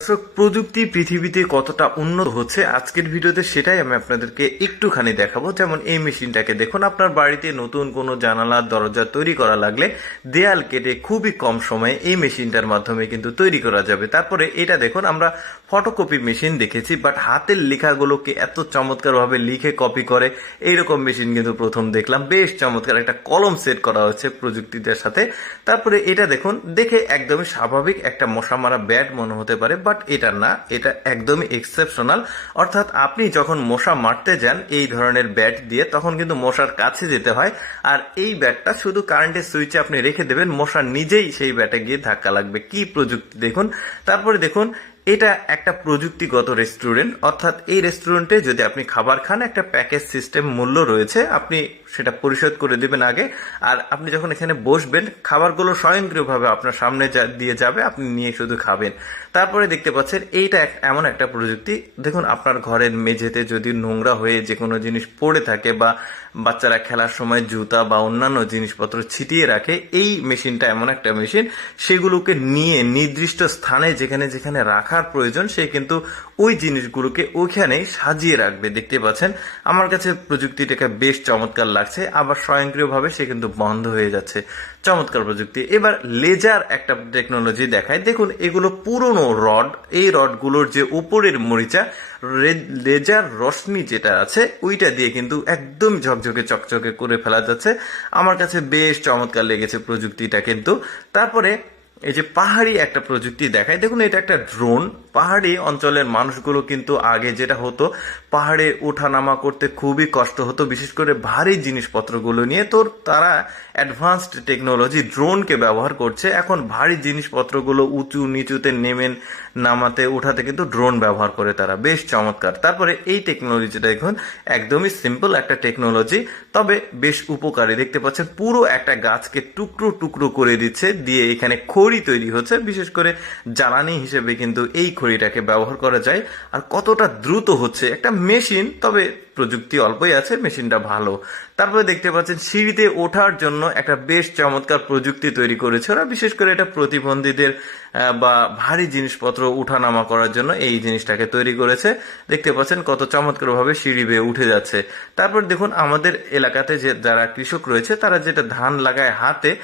দর্শক, প্রযুক্তি পৃথিবীতে কতটা উন্নত হচ্ছে আজকের ভিডিওতে সেটাই আমি আপনাদেরকে একটুখানি দেখাবো। যেমন এই মেশিনটাকে দেখুন, আপনার বাড়িতে নতুন কোনো জানালা, দরজা তৈরি করা লাগলে দেয়াল কেটে খুবই কম সময়ে এই মেশিনটার মাধ্যমে কিন্তু তৈরি করা যাবে। তারপরে এটা দেখুন, আমরা ফটোকপি মেশিন দেখেছি, বাট হাতের লেখাগুলোকে এত চমৎকারভাবে লিখে কপি করে এইরকম মেশিন কিন্তু প্রথম দেখলাম। বেশ চমৎকার একটা কলম সেট করা হচ্ছে প্রযুক্তিটার সাথে। তারপরে এটা দেখুন, দেখে একদমই স্বাভাবিক একটা মশা মারা ব্যাট মনে হতে পারে বাট এটা না, এটা একদমই এক্সেপশনাল অর্থাৎ আপনি যখন মশা মারতে যান, এই ধরনের ব্যাট দিয়ে, তখন কিন্তু মশার কাছে যেতে হয়। আর এই ব্যাটটা শুধু কারেন্টের সুইচে আপনি রেখে দেবেন, মশা নিজেই সেই ব্যাটে গিয়ে ধাক্কা লাগবে। কি প্রযুক্তি, দেখুন। তারপরে দেখুন এটা একটা প্রযুক্তিগত রেস্টুরেন্ট, অর্থাৎ এই রেস্টুরেন্টে যদি আপনি খাবার খান, একটা প্যাকেজ সিস্টেম মূল্য রয়েছে, আপনি সেটা পরিশোধ করে দিবেন আগে, আর আপনি যখন এখানে বসবেন, খাবারগুলো স্বয়ংক্রিয়ভাবে আপনার সামনে দিয়ে যাবে, আপনি নিয়ে শুধু খাবেন। তারপরে দেখতে পাচ্ছেন, এইটা এমন একটা প্রযুক্তি। দেখুন, আপনার ঘরের মেঝেতে যদি নোংরা হয়ে যে কোনো জিনিস পড়ে থাকে বা বাচ্চারা খেলার সময় জুতা বা অন্যান্য জিনিসপত্র ছিটিয়ে রাখে, এই মেশিনটা এমন একটা মেশিন, সেগুলোকে নিয়ে নির্দিষ্ট স্থানে যেখানে যেখানে রাখার প্রয়োজন, সে কিন্তু ওই জিনিসগুলোকে ওইখানে সাজিয়ে রাখবে। দেখতে পাচ্ছেন, আমার কাছে প্রযুক্তিটাকে বেশ চমৎকার লাগছে। আবার স্বয়ংক্রিয়ভাবে সে কিন্তু বন্ধ হয়ে যাচ্ছে। চমৎকার প্রযুক্তি। এবার লেজার একটা টেকনোলজি দেখায়। দেখুন, এগুলো পুরনো রড, এই রডগুলোর যে উপরের মরিচা লেজার রশ্মি যেটা আছে, ওইটা দিয়ে কিন্তু একদম ঝকঝকে চকচকে করে ফেলা যাচ্ছে। আমার কাছে বেশ চমৎকার লেগেছে প্রযুক্তিটা কিন্তু। তারপরে এই যে পাহাড়ি একটা প্রযুক্তি দেখায়, দেখুন এটা একটা ড্রোন পাহাড়ি অঞ্চলের মানুষগুলো কিন্তু আগে যেটা হতো, পাহাড়ে ওঠানামা করতে খুবই কষ্ট হতো, বিশেষ করে ভারী জিনিসপত্রগুলো নিয়ে। তো তারা অ্যাডভান্সড টেকনোলজি ড্রোনকে ব্যবহার করছে, এখন ভারী জিনিসপত্রগুলো উঁচু নিচুতে নেমে নামাতে, উঠাতে কিন্তু ড্রোন ব্যবহার করে তারা। বেশ চমৎকার। তারপরে এই টেকনোলজিটা দেখুন, একদমই সিম্পল একটা টেকনোলজি তবে বেশ উপকারী। দেখতে পাচ্ছেন, পুরো একটা গাছকে টুকরো টুকরো করে দিচ্ছে, দিয়ে এখানে খড়ি তৈরি হচ্ছে, বিশেষ করে জ্বালানি হিসেবে কিন্তু এই খড়িটাকে ব্যবহার করা যায়। আর কতটা দ্রুত হচ্ছে, একটা মেশিন, তবে প্রযুক্তি অল্পই আছে, মেশিনটা ভালো। তারপরে দেখতে পাচ্ছেন, সিঁড়িতে ওঠার জন্য একটা বেশ চমৎকার প্রযুক্তি তৈরি করেছে ওরা, বিশেষ করে এটা প্রতিবন্ধীদের বা ভারী জিনিসপত্র উঠানামা করার জন্য এই জিনিসটাকে তৈরি করেছে। দেখতে পাচ্ছেন কত চমৎকারভাবে সিঁড়ি বেয়ে উঠে যাচ্ছে। তারপর দেখুন, আমাদের এলাকাতে যে যারা কৃষক রয়েছে, তারা যেটা ধান লাগায় হাতে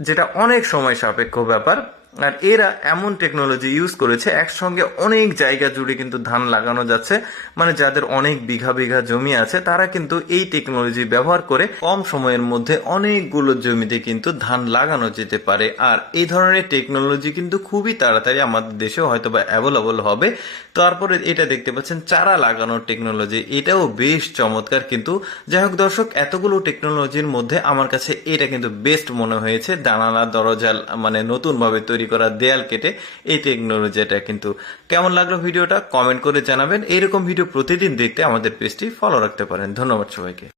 যেটা অনেক সময় সাপেক্ষ ব্যাপার আর এরা এমন টেকনোলজি ইউজ করেছে, একসঙ্গে অনেক জায়গা জুড়ে কিন্তু ধান লাগানো যাচ্ছে। মানে যাদের অনেক বিঘা বিঘা জমি আছে, তারা কিন্তু এই টেকনোলজি ব্যবহার করে কম সময়ের মধ্যে অনেকগুলো জমিতে কিন্তু ধান লাগানো যেতে পারে। আর এই ধরনের টেকনোলজি কিন্তু খুবই তাড়াতাড়ি আমাদের দেশেও হয়তো বা অ্যাভেলেবল হবে। তারপরে এটা দেখতে পাচ্ছেন, চারা লাগানোর টেকনোলজি এটাও বেশ চমৎকার কিন্তু। যাই হোক দর্শক, এতগুলো টেকনোলজির মধ্যে আমার কাছে এটা কিন্তু বেস্ট মনে হয়েছে। জানালা দরজা মানে নতুন ভাবে তৈরি করা দেয়াল কেটে এই টেকনোলজিটা কিন্তু কেমন লাগল ভিডিওটা? কমেন্ট করে জানাবেন। এরকম ভিডিও প্রতিদিন দেখতে আমাদের পেজটি ফলো রাখতে পারেন। ধন্যবাদ সবাইকে।